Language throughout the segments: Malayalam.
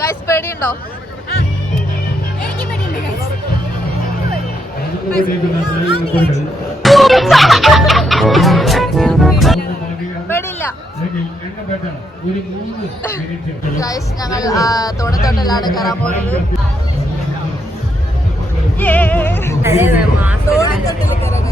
ഗൈസ് പേടിയുണ്ടോ? പേടിയില്ല ഗൈസ്. ഞങ്ങൾ തോണത്തോട്ടിലാണ് കയറാൻ പോകുന്നത്. തോണത്തോട്ടിൽ കയറാം.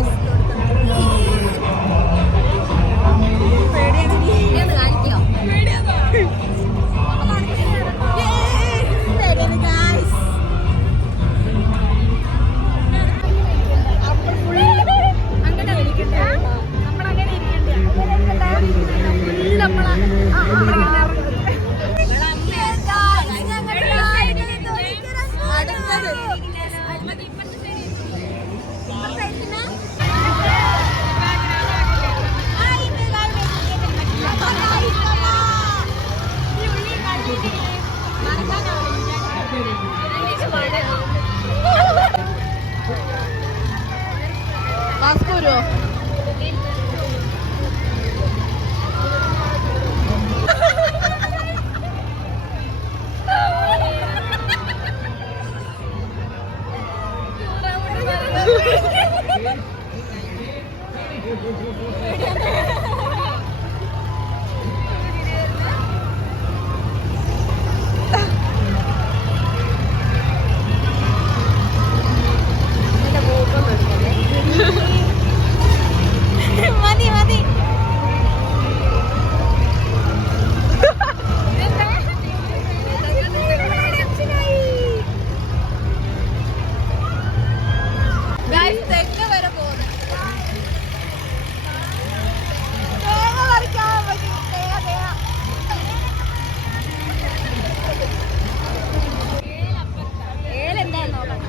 മാസ്ക് വരുമോ? മതി മതി. തെങ്ങ് വരെ പോകുന്നു. തേങ്ങ പറിക്കാൻ പറ്റും. ഏലെന്താന്ന് നോക്കണം.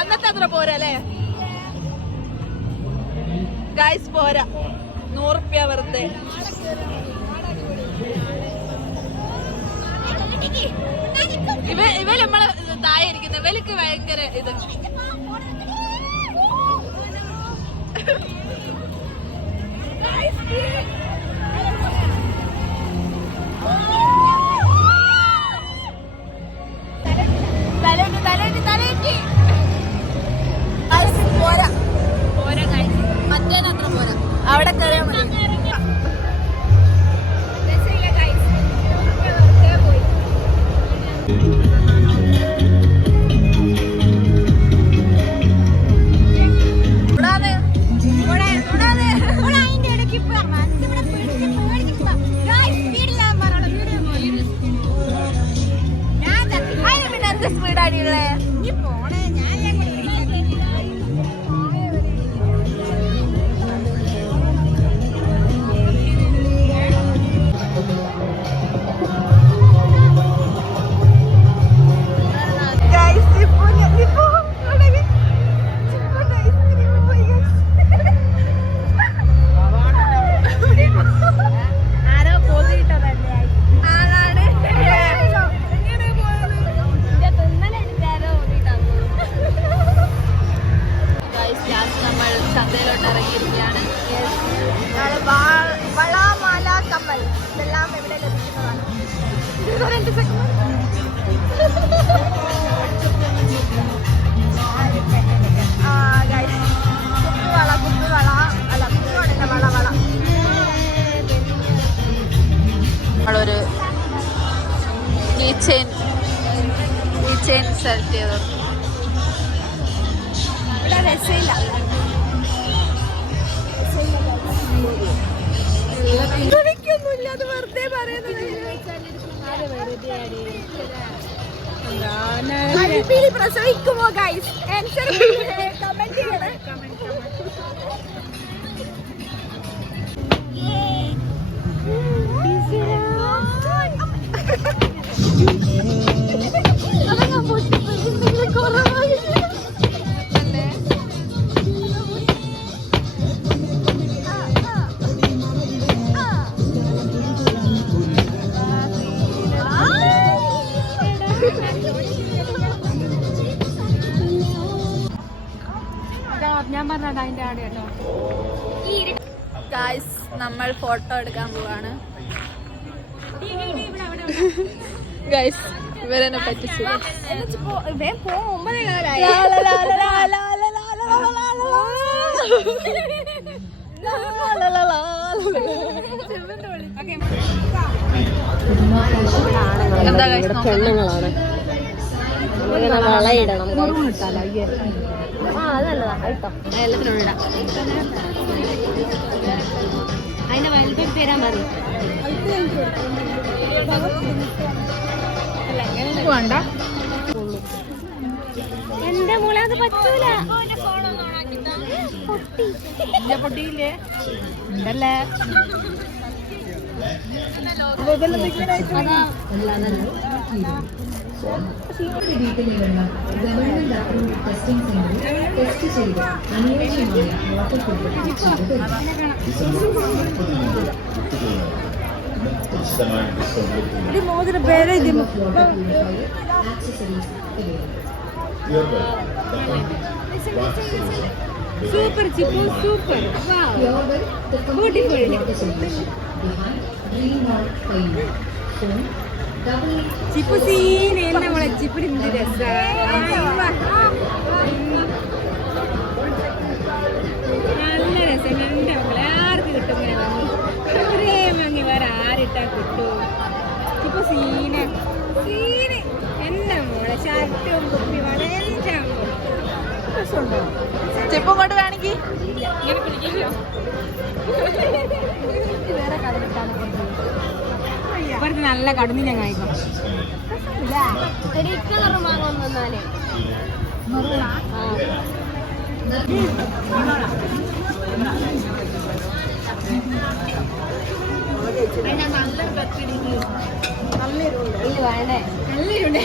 അന്നത്തെ അത്ര പോരല്ലേ ഗൈസ്? പോരാ, 100 റുപ്യ വെറുതെ. ഇവ നമ്മള് താഴെ ഇരിക്കുന്ന ഇവർക്ക് ഭയങ്കര ഇത്. അവിടെ കയറിയാൽ മതി. പ്രസവിക്കുമോ ഗൈസ്? ആൻസർ കമന്റ് ചെയ്യണേ. ഞാൻ പറഞ്ഞത് അതിന്റെ ആടെ കേട്ടോ. ഗൈസ് നമ്മൾ ഫോട്ടോ എടുക്കാൻ പോവാണ്. ഗൈസ് ഇവരെന്നെ പറ്റിച്ചു. എന്താ പെണ്ണുങ്ങളാണ് വളയിടണം. അതല്ലതാ കേട്ടോ. എല്ലാത്തിനും ഇടാം. അതിന്റെ വലുപ്പം തരാൻ മതി. വേണ്ട എന്റെ മോളെ അത് പറ്റൂല. പൊട്ടിയില്ലേ ഉണ്ടല്ലേ? ഗവൺമെന്റ് അപ്രൂവ്ഡ് ടെസ്റ്റിംഗ് സെന്ററിൽ ടെസ്റ്റ് ചെയ്ത് അനുയോജ്യമായ വാട്ടർ ഫിൽറ്റർ ചെയ്ത് സൂപ്പർ ചിപ്പു സൂപ്പർ. ചിപ്പു സീന എന്നെ മോളെ ചിപ്പിന് രസ. നല്ല രസം. എന്റെ മോളെ ആർക്ക് കിട്ടും ഒരേ വാങ്ങി വേറെ ആരിട്ടാ കിട്ടും. ചിപ്പു സീന സീന് എന്റെ മോളെ ഷർട്ടും കുപ്പി വളരെ ചെപ്പം കൊണ്ട് വേണമെങ്കിൽ ഇങ്ങനെ പിടിക്കില്ലോ. വേറെ കടലിട്ടാണ് ഇവർക്ക് നല്ല കടുന്നില്ല കായിക്കും. വാങ്ങുന്നാലേ വേണ്ടേ നല്ലുണ്ട്.